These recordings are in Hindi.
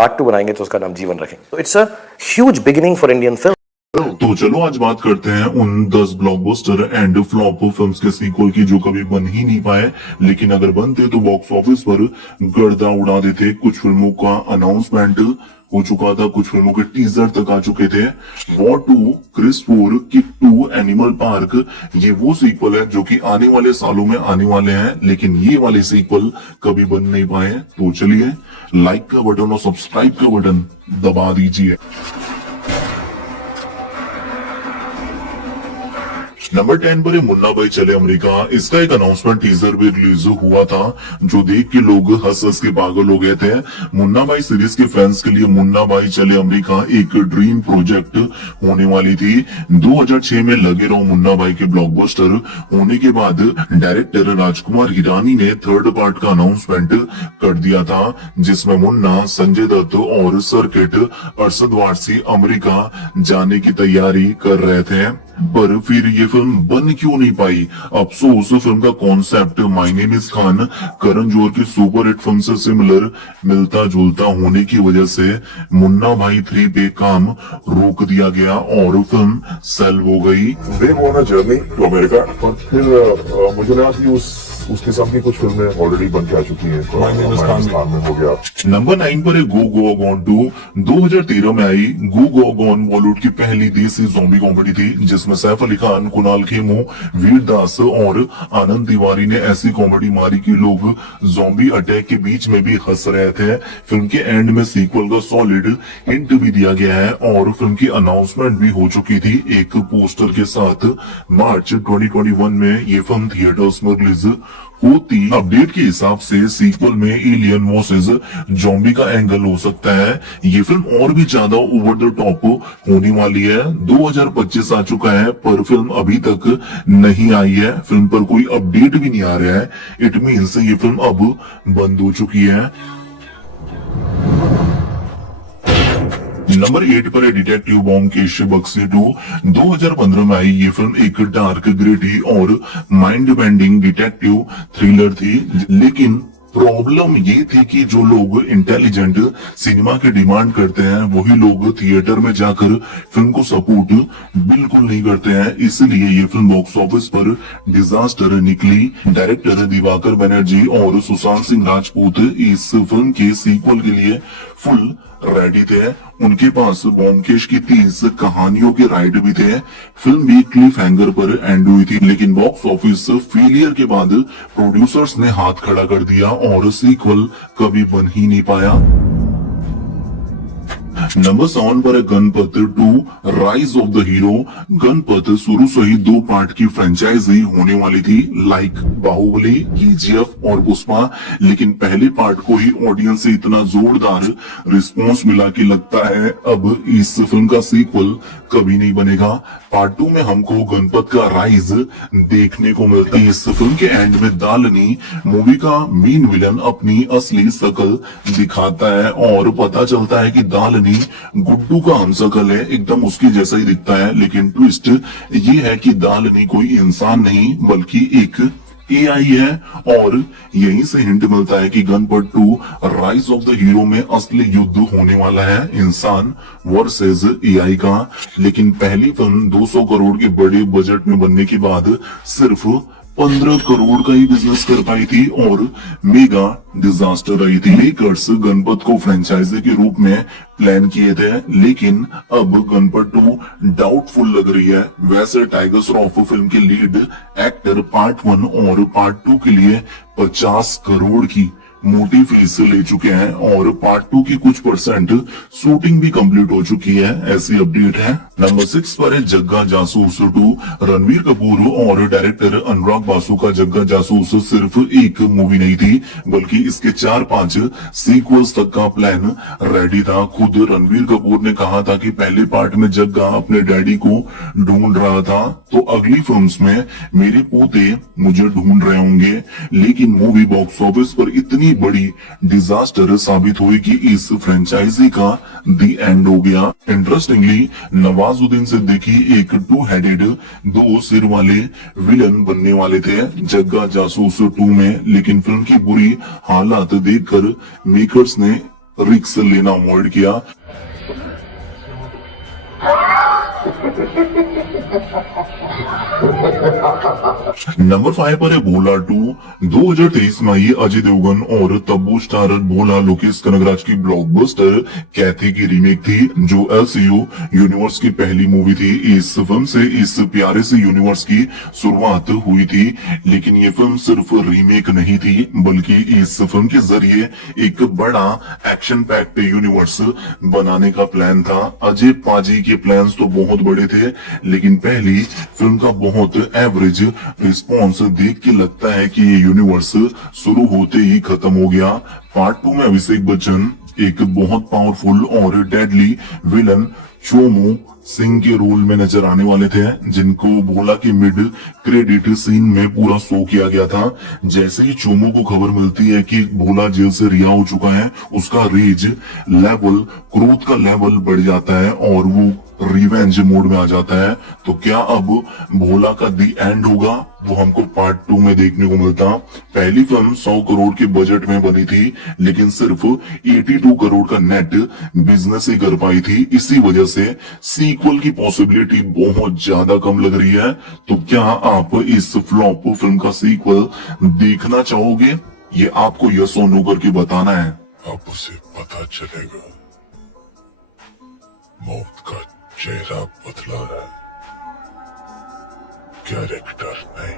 पार्ट 2 बनाएंगे तो उसका नाम जीवन रखेंगे। तो it's a huge beginning for Indian film. तो चलो आज बात करते हैं उन 10 ब्लॉकबस्टर एंड फ्लॉप फिल्म्स के सीक्वल की जो कभी बन ही नहीं पाए, लेकिन अगर बनते तो बॉक्स ऑफिस पर गर्दा उड़ा देते। कुछ फिल्मों का अनाउंसमेंट हो चुका था, कुछ फिल्मों के टीजर तक आ चुके थे। War 2, Krrish 4, Kick 2, Animal Park, ये वो सीक्वल है जो कि आने वाले सालों में आने वाले हैं, लेकिन ये वाले सीक्वल कभी बन नहीं पाए। तो चलिए लाइक का बटन और सब्सक्राइब का बटन दबा दीजिए। नंबर 10 पर मुन्ना भाई चले अमेरिका। इसका एक अनाउंसमेंट टीजर भी रिलीज हुआ था जो देख के लोग हंस हंस के पागल हो गए थे। मुन्ना भाई सीरीज के फैंस के लिए मुन्ना भाई चले अमेरिका एक ड्रीम प्रोजेक्ट होने वाली थी। 2006 में लगे रहो मुन्ना भाई के ब्लॉकबस्टर होने के बाद डायरेक्टर राजकुमार हिरानी ने थर्ड पार्ट का अनाउंसमेंट कर दिया था, जिसमें मुन्ना, संजय दत्त और सर्किट अरशद वारसी अमेरिका जाने की तैयारी कर रहे थे। पर फिर ये फिल्म बन क्यों नहीं पाई? अफसोस, फिल्म का concept my name is Khan Karan Johar की सुपर हिट फिल्म से सिमिलर, मिलता जुलता होने की वजह से मुन्ना भाई 3 पे काम रोक दिया गया और फिल्म सेल हो गई। जर्नी टू अमेरिका, और फिर मुझे लगा कि उस किस्म की कुछ फिल्में ऑलरेडी बन के आ चुकी हैं, तो खान में हो गया। नंबर 9 पर गो गोवा गॉन 2 2013 में आई। गो गोवा गॉन बॉलीवुड की पहली देसी ज़ॉम्बी कॉमेडी थी, जिसमें सैफ अली खान, कुणाल खेमू, वीर दास और आनंद तिवारी ने ऐसी कॉमेडी मारी कि लोग ज़ॉम्बी अटैक के बीच में भी हंस रहे थे। फिल्म के एंड में सीक्वल का सॉलिड हिंट भी दिया गया है और फिल्म की अनाउंसमेंट भी हो चुकी थी एक पोस्टर के साथ। मार्च 2021 में ये फिल्म थिएटर्स में रिलीज होती। अपडेट के हिसाब से सीक्वल में एलियन वर्सेस ज़ॉम्बी का एंगल हो सकता है। ये फिल्म और भी ज्यादा ओवर द टॉप होने वाली है। 2025 आ चुका है पर फिल्म अभी तक नहीं आई है। फिल्म पर कोई अपडेट भी नहीं आ रहा है। इट मीन्स ये फिल्म अब बंद हो चुकी है। नंबर 8 पर डिटेक्टिव ब्योमकेश बक्सी 2 2015 में आई। ये फिल्म एक डार्क, ग्रिटी और माइंड बेंडिंग डिटेक्टिव थ्रिलर थी, लेकिन प्रॉब्लम ये थी कि जो लोग इंटेलिजेंट सिनेमा की डिमांड करते हैं वही लोग थिएटर में जाकर फिल्म को सपोर्ट बिल्कुल नहीं करते हैं। इसलिए ये फिल्म बॉक्स ऑफिस पर डिजास्टर निकली। डायरेक्टर दिवाकर बनर्जी और सुशांत सिंह राजपूत इस फिल्म के सीक्वल के लिए फुल रेडी थे। उनके पास ब्योमकेश की 30 कहानियों के राइट भी थे। फिल्म भी क्लिफ हैंगर पर एंड हुई थी, लेकिन बॉक्स ऑफिस फेलियर के बाद प्रोड्यूसर्स ने हाथ खड़ा कर दिया और सीक्वल कभी बन ही नहीं पाया। नंबर 7 पर है Ganpat 2 rise of the hero. Ganpat शुरू से ही 2 पार्ट की फ्रेंचाइजी होने वाली थी, लाइक बाहुबली, केजीएफ और पुष्पा, लेकिन पहले पार्ट को ही ऑडियंस से इतना जोरदार रिस्पांस मिला कि लगता है अब इस फिल्म का सीक्वल कभी नहीं बनेगा। पार्ट 2 में हमको गणपत का राइज देखने को मिलता है। इस फिल्म के एंड में दालनी मूवी का मेन विलन अपनी असली शक्ल दिखाता है और पता चलता है कि दालनी गुड्डू का हमशक्ल है, एकदम उसके जैसा ही दिखता है। लेकिन ट्विस्ट ये है कि दालनी कोई इंसान नहीं बल्कि एक एआई है और यहीं से हिंट मिलता है कि Ganpat 2 rise of the hero में असली युद्ध होने वाला है इंसान वर्सेस एआई का। लेकिन पहली फिल्म 200 करोड़ के बड़े बजट में बनने के बाद सिर्फ 15 करोड़ का ही बिजनेस कर पाई थी और मेगा डिजास्टर रही थी। मेकर्स गणपत को फ्रेंचाइजी के रूप में प्लान किए थे, लेकिन अब गणपत 2 डाउटफुल लग रही है। वैसे टाइगर श्रॉफ फिल्म के लीड एक्टर पार्ट 1 और पार्ट 2 के लिए 50 करोड़ की मोटी फीस ले चुके हैं और पार्ट 2 की कुछ परसेंट शूटिंग भी कंप्लीट हो चुकी है, ऐसी अपडेट है। नंबर 6 पर है जग्गा जासूस 2। रणवीर कपूर और डायरेक्टर अनुराग बासु का जग्गा जासूस सिर्फ एक मूवी नहीं थी बल्कि इसके 4-5 सीक्वल्स तक का प्लान रेडी था। खुद रणवीर कपूर ने कहा था कि पहले पार्ट में जग्गा अपने डैडी को ढूंढ रहा था, तो अगली फिल्म्स में मेरे पोते मुझे ढूंढ रहे होंगे। लेकिन मूवी बॉक्स ऑफिस पर इतनी बड़ी डिजास्टर साबित हुई कि इस फ्रेंचाइजी का दी एंड हो गया। इंटरेस्टिंगली नवाजुद्दीन सिद्दीकी एक 2 हेडेड 2 सिर वाले विलन बनने वाले थे जग्गा जासूस 2 में, लेकिन फिल्म की बुरी हालात देखकर मेकर्स ने रिस्क लेना अवॉइड किया। नंबर 5 पर है भोला 2। 2023 में आई अजय देवगन और तब्बू स्टारर भोला लोकेश कनगराज की ब्लॉकबस्टर कैथी की रीमेक थी, जो एलसीयू यूनिवर्स की पहली मूवी थी। इस फिल्म से इस प्यारे से यूनिवर्स की शुरुआत हुई थी, लेकिन ये फिल्म सिर्फ रीमेक नहीं थी, बल्कि इस फिल्म के जरिए एक बड़ा एक्शन पैक्ड यूनिवर्स बनाने का प्लान था। अजय पाजी के प्लान्स तो बहुत बड़े थे, लेकिन पहली फिल्म का बहुत एवरेज रिस्पॉन्स देख के लगता है कि ये यूनिवर्स शुरू होते ही खत्म हो गया। पार्ट 2 में अभिषेक बच्चन एक बहुत पावरफुल और डेडली विलन चोमू सिंह के रोल में नजर आने वाले थे, जिनको भोला के मिड क्रेडिट सीन में पूरा शो किया गया था। जैसे ही चोमू को खबर मिलती है कि भोला जेल से रिहा हो चुका है, उसका रेज लेवल, क्रोध का लेवल बढ़ जाता है और वो रिवेंज मोड में आ जाता है। तो क्या अब भोला का दी एंड होगा, वो हमको पार्ट 2 में देखने को मिलता। पहली फिल्म 100 करोड़ के बजट में बनी थी, लेकिन सिर्फ 82 करोड़ का नेट बिजनेस ही कर पाई थी। इसी वजह से सीक्वल की पॉसिबिलिटी बहुत ज्यादा कम लग रही है। तो क्या आप इस फ्लॉप फिल्म का सीक्वल देखना चाहोगे? ये आपको यस और नो करके बताना है। अब उसे पता चलेगा, मौत का चेहरा बदला है, कैरेक्टर नहीं।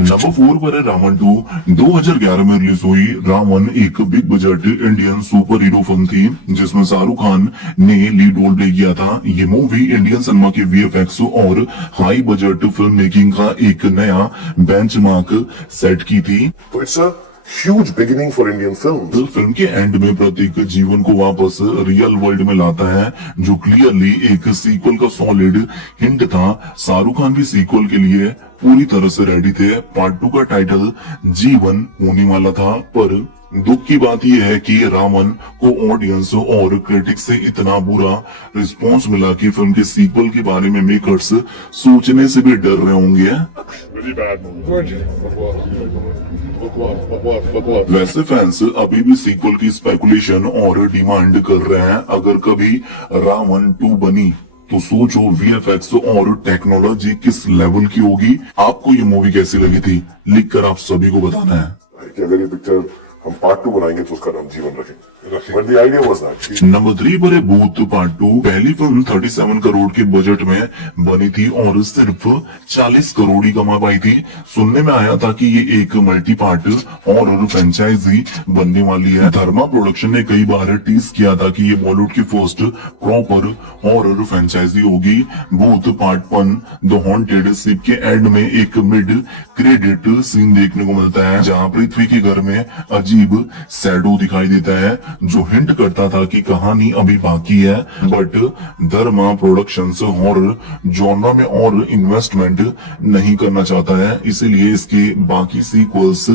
नंबर 4 पर है रावण 2। 2011 में रिलीज हुई रावण एक big budget Indian super hero film थी, जिसमें शाहरुख खान ने लीड रोल प्ले किया था। ये मूवी इंडियन सिनेमा के वीएफएक्स और हाई बजट फिल्म मेकिंग का एक नया बेंचमार्क सेट की थी। तो it's a huge beginning for Indian film. Film के एंड में प्रतीक जीवन को वापस रियल वर्ल्ड में लाता है, जो क्लियरली एक सीक्वल का सॉलिड हिंट था। शाहरुख खान भी सीक्वल के लिए पूरी तरह से रेडी थे। पार्ट 2 का टाइटल जीवन होने वाला था, पर दुख की बात यह है कि रावण को ऑडियंस और क्रिटिक्स से इतना बुरा रिस्पांस मिला कि फिल्म के सीक्वल के बारे में मेकर्स सोचने से भी डर रहे होंगे। वैसे फैंस अभी भी सीक्वल की स्पेकुलेशन और डिमांड कर रहे हैं। अगर कभी रावण 2 बनी तो सोचो वीएफएक्स और टेक्नोलॉजी किस लेवल की होगी। आपको ये मूवी कैसी लगी थी, लिखकर आप सभी को बताना है। कि अगर ये पिक्चर हम पार्ट 2 बनाएंगे तो उसका नाम जीवन रखेंगे। But the idea was that number 3 पर है भूत पार्ट 2। पहली फिल्म 37 करोड़ के बजट में बनी थी और सिर्फ 40 करोड़ ही कमा पाई थी। सुनने में आया था कि ये एक मल्टी पार्ट हॉरर फ्रेंचाइजी बनने वाली है। धर्मा प्रोडक्शन ने कई बार टीज किया था कि ये बॉलीवुड की फर्स्ट प्रॉपर हॉरर फ्रेंचाइजी होगी। भूत पार्ट 1 द हॉन्टेड शिप के एंड में एक मिड क्रेडिट सीन देखने को मिलता है, जहां पृथ्वी के घर में अजीब शैडो दिखाई देता है, जो हिंट करता था कि कहानी अभी बाकी है। But Dharma productions horror genre में और इन्वेस्टमेंट नहीं करना चाहता है, इसीलिए इसके बाकी सीक्वल्स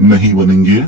नहीं बनेंगे।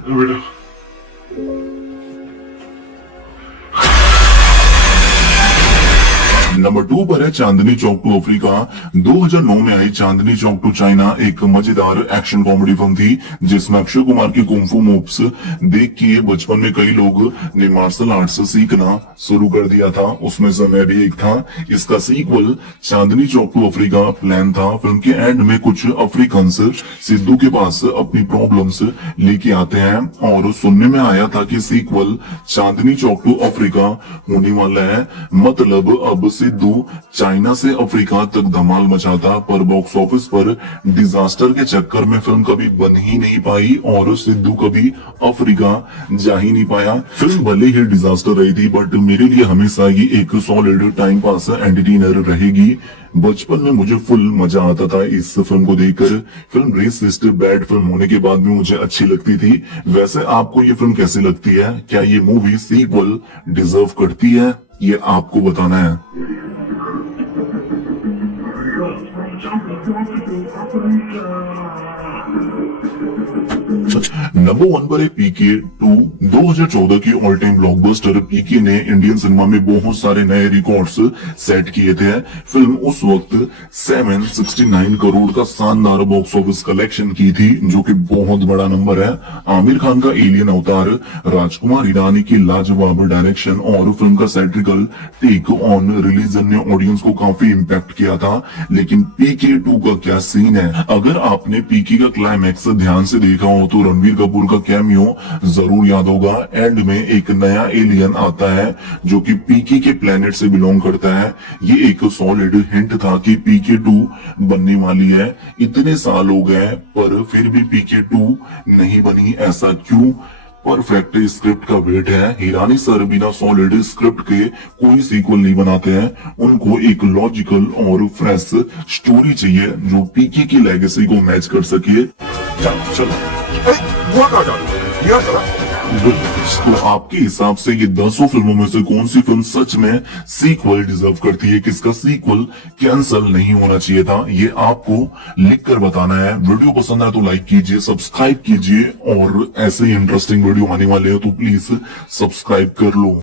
नंबर 2 पर है चांदनी चौक टू अफ्रीका। 2009 में आई चांदनी चौक टू चाइना एक मजेदार एक्शन कॉमेडी फिल्म थी, जिसमें अक्षय कुमार के कुंफू मूव्स देख के बचपन में कई लोग ने मार्शल आर्ट्स सीखना शुरू कर दिया था, उसमें से मैं भी एक था। इसका sequel Chandni Chowk to Africa plan था। फिल्म के एंड में कुछ अफ्रीकन सिद्धू के पास अपनी प्रॉब्लम्स लेके आते हैं और सुनने में आया था कि sequel Chandni Chowk to Africa होने वाला है। मतलब अब सिद्धू चाइना से अफ्रीका तक धमाल मचाता, पर बॉक्स ऑफिस पर डिजास्टर के चक्कर में फिल्म कभी बन ही नहीं पाई और सिद्धू कभी अफ्रीका जा ही नहीं पाया। फिल्म भले ही डिजास्टर रही थी, बट मेरे लिए हमेशा ये एक सॉलिड टाइम पास एंटरटेनर रहेगी। बचपन में मुझे फुल मजा आता था इस फिल्म को देखकर। फिल्म रेसिस्ट बैड फिल्म होने के बाद भी मुझे अच्छी लगती थी। वैसे आपको ये फिल्म कैसी लगती है? क्या ये मूवी सीक्वल डिजर्व करती है? ये आपको बताना है। नंबर 1 पर है पीके 2। 2 2014 की ऑल टाइम ब्लॉकबस्टर पीके ने इंडियन सिनेमा में बहुत सारे नए रिकॉर्ड्स सेट किए थे। फिल्म उस वक्त 769 करोड़ का शानदार बॉक्स ऑफिस कलेक्शन की थी, जो कि बहुत बड़ा नंबर है। आमिर खान का एलियन अवतार, राजकुमार हिरानी की लाजवाब डायरेक्शन और फिल्म का सैटिरिकल टेक ऑन रिलीजन ने ऑडियंस को काफी इम्पैक्ट किया था। लेकिन पीके 2 का क्या सीन है? अगर आपने पीके का क्लाइमैक्स ध्यान से देखा हो तो रणबीर कपूर का कैमियो जरूर याद होगा। एंड में एक नया एलियन आता है जो कि पीके के प्लेनेट से बिलोंग करता है। ये एक सॉलिड हिंट था कि पीके 2 बनने वाली है। इतने साल हो गए पर फिर भी पीके 2 नहीं बनी, ऐसा क्यों? परफेक्ट स्क्रिप्ट का वेट है। हिरानी सर बिना सॉलिड स्क्रिप्ट के कोई सीक्वल नहीं बनाते हैं। उनको एक लॉजिकल और फ्रेश स्टोरी चाहिए जो पीके की लेगेसी को मैच कर सके। चल बुआ कहाँ जा रही है? तो आपके हिसाब से ये 10 फिल्मों में से कौन सी फिल्म सच में सीक्वल डिजर्व करती है? किसका सीक्वल कैंसल नहीं होना चाहिए था? ये आपको लिखकर बताना है। वीडियो पसंद आए तो लाइक कीजिए, सब्सक्राइब कीजिए और ऐसे ही इंटरेस्टिंग वीडियो आने वाले हो तो प्लीज सब्सक्राइब कर लो।